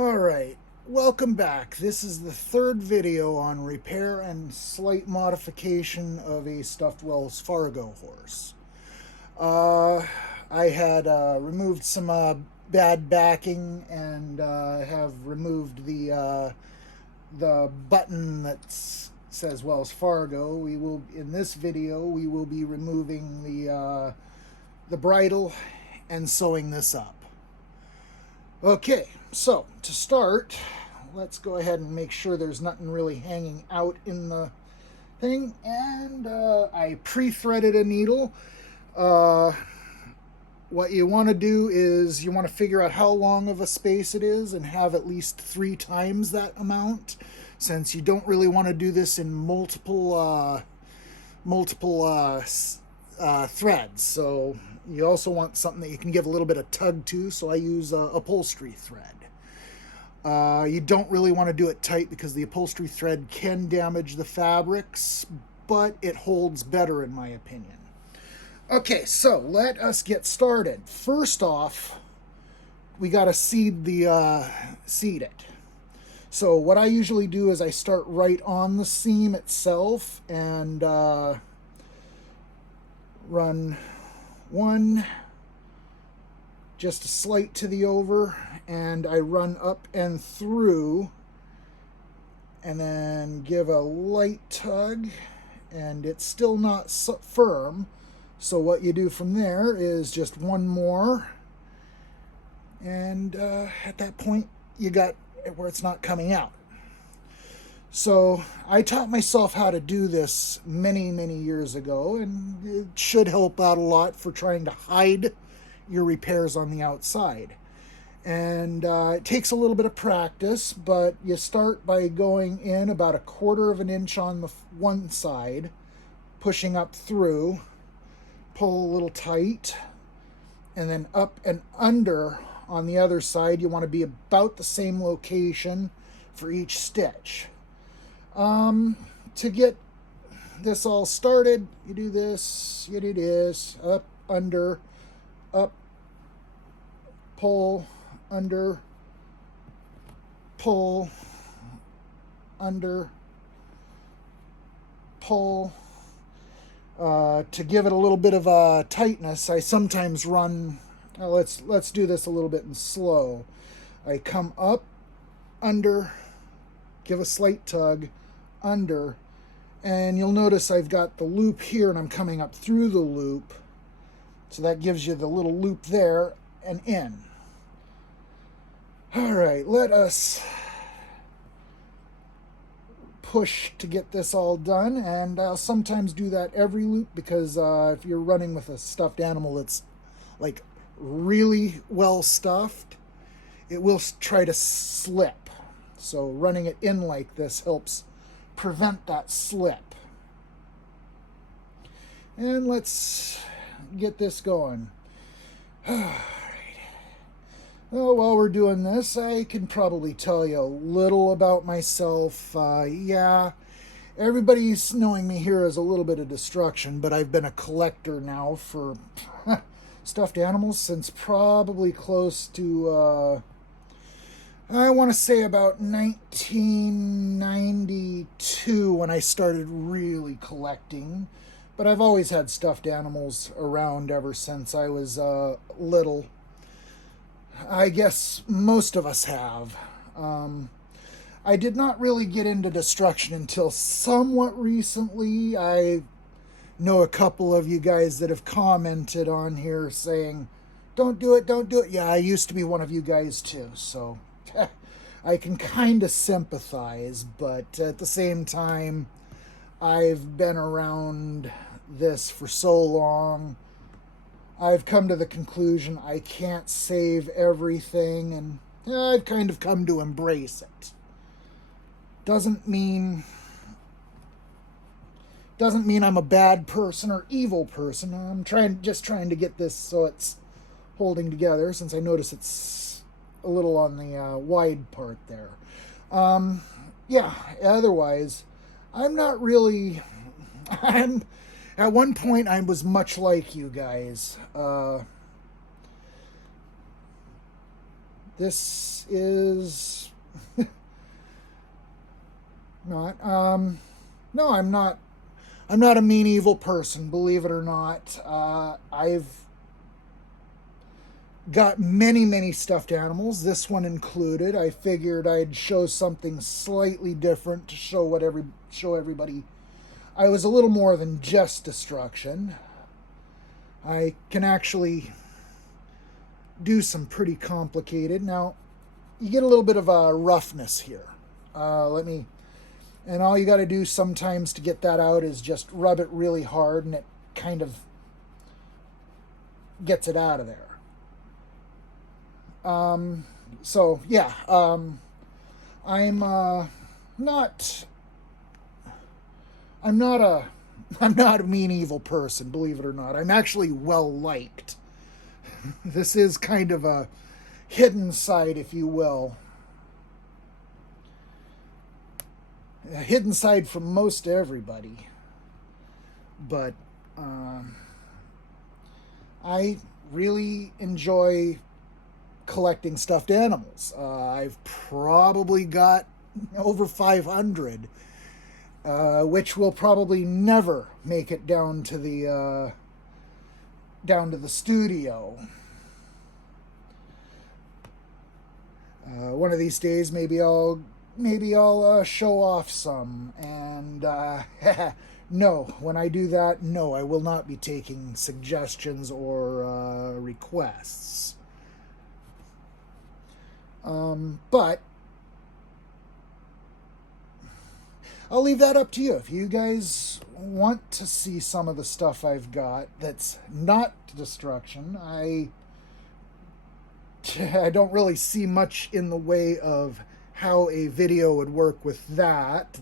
Alright, welcome back. This is the third video on repair and slight modification of a stuffed Wells Fargo horse. Uh, I had removed some bad backing and have removed the button that says Wells Fargo. In this video, we will be removing the bridle and sewing this up. Okay, so to start, let's go ahead and make sure there's nothing really hanging out in the thing. And I pre-threaded a needle. What you want to do is you want to figure out how long of a space it is and have at least 3 times that amount, since you don't really want to do this in multiple threads. So you also want something that you can give a little bit of tug to, so I use upholstery thread. You don't really want to do it tight because the upholstery thread can damage the fabrics, but it holds better in my opinion. Okay, so let us get started. First off, we got to seed it. So what I usually do is I start right on the seam itself and run one, just a slight to the over, and I run up and through, and then give a light tug, and it's still not firm. So what you do from there is just one more, and at that point you got where it's not coming out. So I taught myself how to do this many years ago, and it should help out a lot for trying to hide your repairs on the outside. And it takes a little bit of practice, but you start by going in about 1/4 of an inch on the one side, pushing up through, pull a little tight, and then up and under on the other side. You want to be about the same location for each stitch. To get this all started, you do this, up, under, up, pull, under, pull, under, pull. To give it a little bit of tightness, I sometimes run, let's do this a little bit in slow. I come up, under, give a slight tug, under, and you'll notice I've got the loop here and I'm coming up through the loop, so that gives you the little loop there and in. All right, let us push to get this all done, and I'll sometimes do that every loop because if you're running with a stuffed animal that's like really well stuffed, it will try to slip. So running it in like this helps prevent that slip. And let's get this going. All right. Well, while we're doing this, I can probably tell you a little about myself. Yeah, everybody's knowing me here as a little bit of destruction, but I've been a collector now for stuffed animals since probably close to I want to say about 1992 when I started really collecting. But I've always had stuffed animals around ever since I was little. I guess most of us have. I did not really get into destruction until somewhat recently. I know a couple of you guys that have commented on here saying, don't do it, don't do it. Yeah, I used to be one of you guys too, so I can kind of sympathize, but at the same time, I've been around this for so long. I've come to the conclusion I can't save everything, and I've kind of come to embrace it. Doesn't mean I'm a bad person or evil person. I'm just trying to get this so it's holding together, since I notice it's a little on the wide part there. Yeah, otherwise, I'm not really... At one point, I was much like you guys. This is not. No, I'm not. I'm not a mean, evil person, believe it or not. I've got many, many stuffed animals, this one included. I figured I'd show something slightly different to show everybody I was a little more than just destruction. I can actually do some pretty complicated. Now, you get a little bit of a roughness here. And all you got to do sometimes to get that out is just rub it really hard, and it kind of gets it out of there. So yeah, I'm not. I'm not a. I'm not a mean, evil person, believe it or not. I'm actually well liked. This is kind of a hidden side, if you will. A hidden side from most everybody. But I really enjoy collecting stuffed animals. I've probably got over 500, which will probably never make it down to the studio. One of these days, maybe I'll show off some. And no, when I do that, no, I will not be taking suggestions or requests. But I'll leave that up to you. If you guys want to see some of the stuff I've got that's not destruction, I don't really see much in the way of how a video would work with that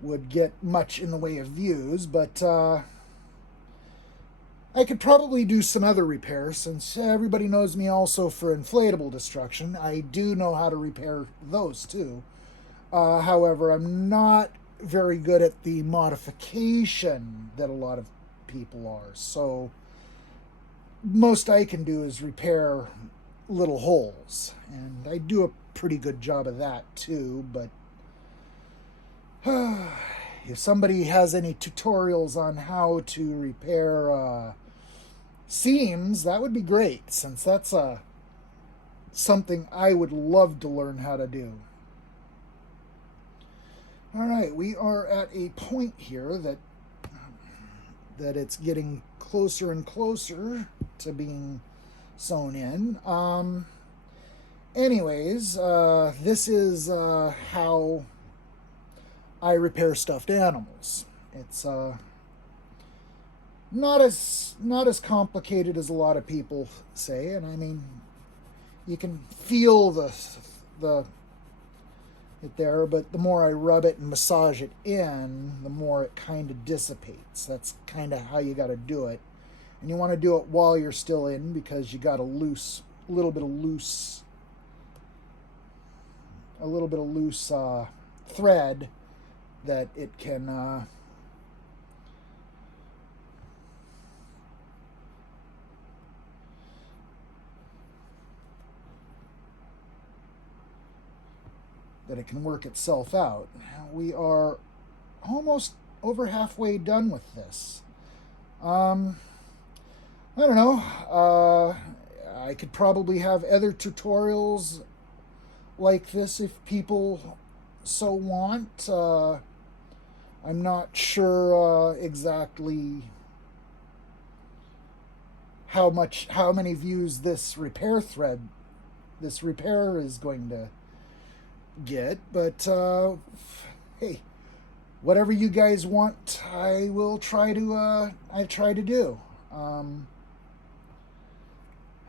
would get much in the way of views, but I could probably do some other repairs, since everybody knows me also for inflatable destruction. I do know how to repair those too. However, I'm not very good at the modification that a lot of people are. So most I can do is repair little holes, and I do a pretty good job of that too. But if somebody has any tutorials on how to repair seams, that would be great, since that's something I would love to learn how to do. All right, we are at a point here that it's getting closer and closer to being sewn in. Anyways, this is how I repair stuffed animals. It's not as complicated as a lot of people say, and I mean, you can feel it there, but the more I rub it and massage it in, the more it kind of dissipates. That's kind of how you got to do it, and you want to do it while you're still in, because you got a little bit of loose thread that it can work itself out. We are almost over halfway done with this. I don't know. I could probably have other tutorials like this if people so want. I'm not sure exactly how many views this repair is going to get, but hey, whatever you guys want, I will try to do. I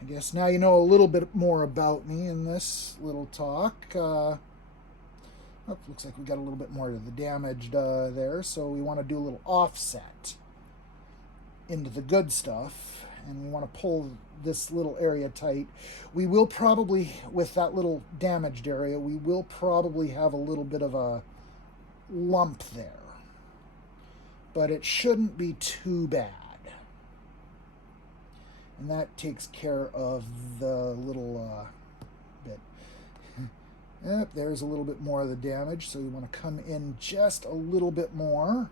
guess now you know a little bit more about me in this little talk. Looks like we got a little bit more of the damaged there, so we want to do a little offset into the good stuff, and we want to pull this little area tight. We will probably, with that little damaged area, we will probably have a little bit of a lump there, but it shouldn't be too bad. and that takes care of the little bit. Yep, there's a little bit more of the damage, so you want to come in just a little bit more.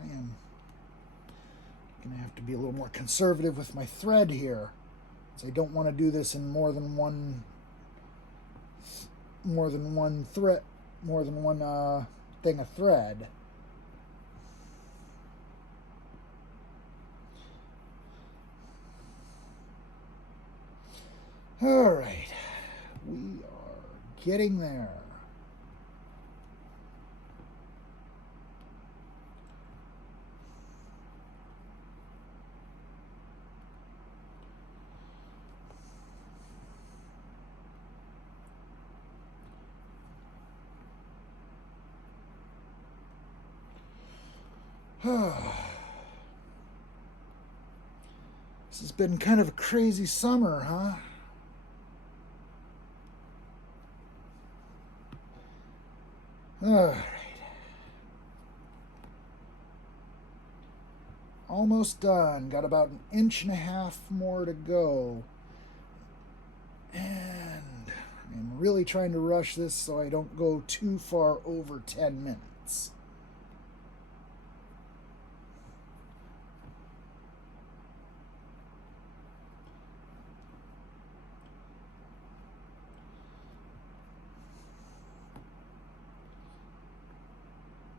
I am going to have to be a little more conservative with my thread here, because I don't want to do this in more than one thing of thread. All right, we are getting there. This has been kind of a crazy summer, huh? All right. Almost done. Got about 1.5 inches more to go. And I'm really trying to rush this so I don't go too far over 10 minutes.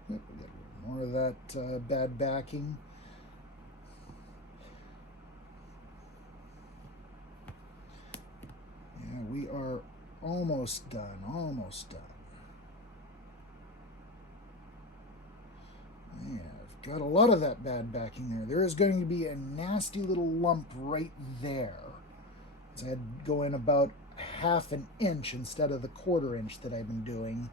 We got a little more of that bad backing. Yeah, we are almost done, almost done. Yeah, I've got a lot of that bad backing there. There is going to be a nasty little lump right there. So I had to go in about 1/2 inch instead of the 1/4 inch that I've been doing.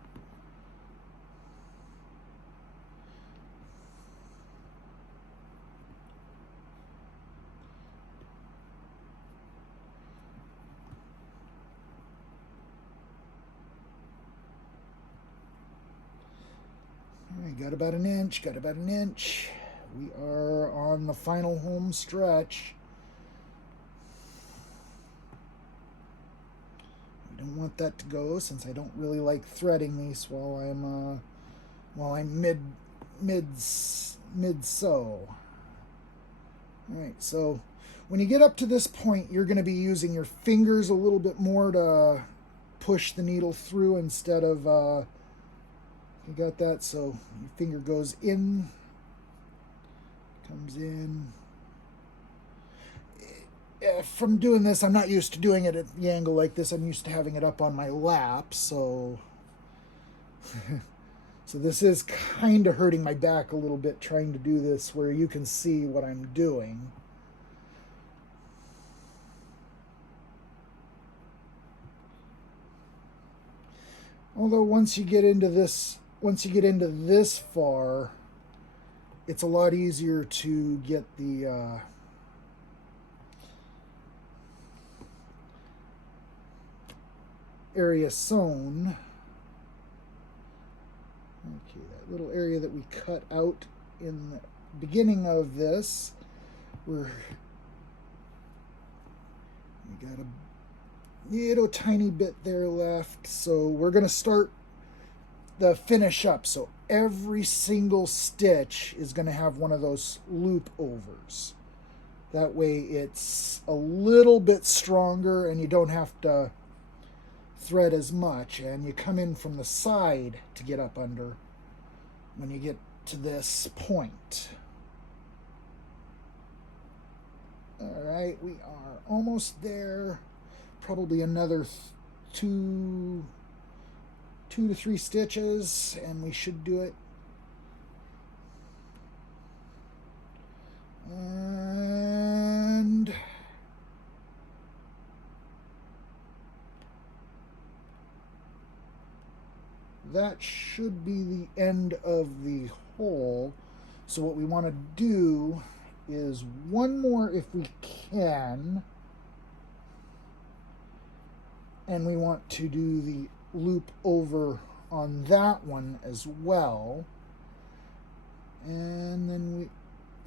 All right, got about 1 inch, got about 1 inch. We are on the final home stretch. I don't want that to go, since I don't really like threading these while I'm mid sew. All right, so when you get up to this point, you're going to be using your fingers a little bit more to push the needle through instead of you got that. So your finger goes in, comes in. From doing this, I'm not used to doing it at the angle like this. I'm used to having it up on my lap, so so this is kind of hurting my back a little bit trying to do this where you can see what I'm doing. Although once you get into this far, it's a lot easier to get the area sewn. Okay, that little area that we cut out in the beginning of this, we got a little tiny bit there left, so we're going to start the finish up. So every single stitch is going to have one of those loop overs. That way it's a little bit stronger and you don't have to thread as much, and you come in from the side to get up under when you get to this point. All right, we are almost there. Probably another 2 to 3 stitches and we should do it. And that should be the end of the hole. So what we want to do is one more if we can, and we want to do the loop over on that one as well. And then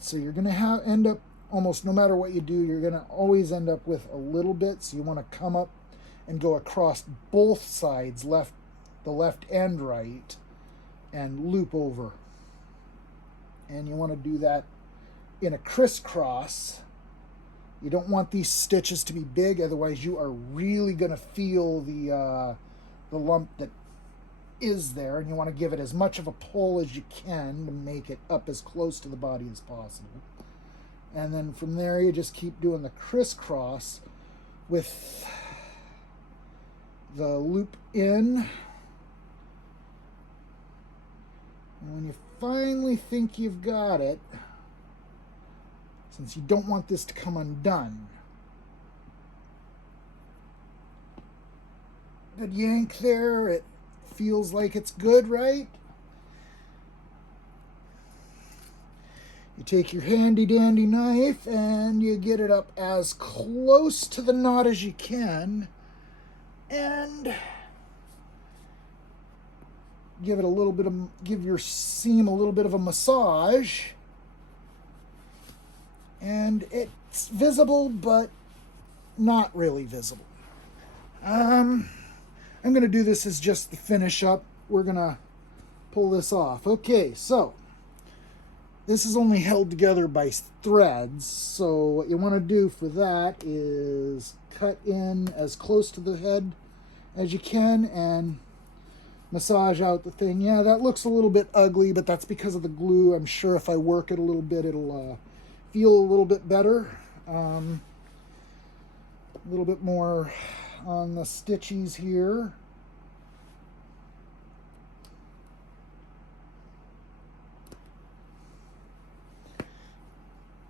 So you're going to end up, almost no matter what you do, you're going to always end up with a little bit. So you want to come up and go across both sides, the left and right, and loop over. And you want to do that in a crisscross. You don't want these stitches to be big, otherwise you are really going to feel the lump that is there, and you want to give it as much of a pull as you can to make it up as close to the body as possible. And then from there you just keep doing the crisscross with the loop in. And when you finally think you've got it, since you don't want this to come undone, good yank there. It feels like it's good, right? You take your handy dandy knife and you get it up as close to the knot as you can, and give your seam a little bit of a massage. And it's visible, but not really visible. I'm going to do this as just the finish up. We're going to pull this off. Okay, so this is only held together by threads. So what you want to do for that is cut in as close to the head as you can and massage out the thing. Yeah, that looks a little bit ugly, but that's because of the glue. I'm sure if I work it a little bit, it'll feel a little bit better. A little bit more on the stitches here.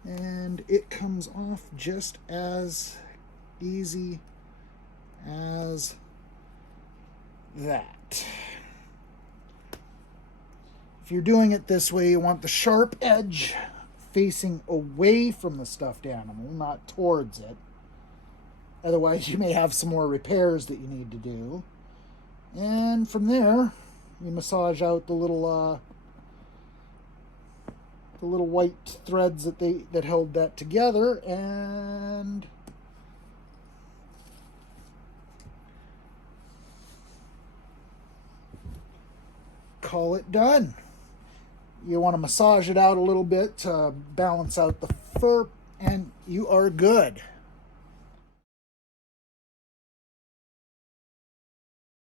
And it comes off just as easy as that. If you're doing it this way, you want the sharp edge facing away from the stuffed animal, not towards it. Otherwise, you may have some more repairs that you need to do. And from there, you massage out the little white threads that held that together, and call it done. You want to massage it out a little bit to balance out the fur, and you are good.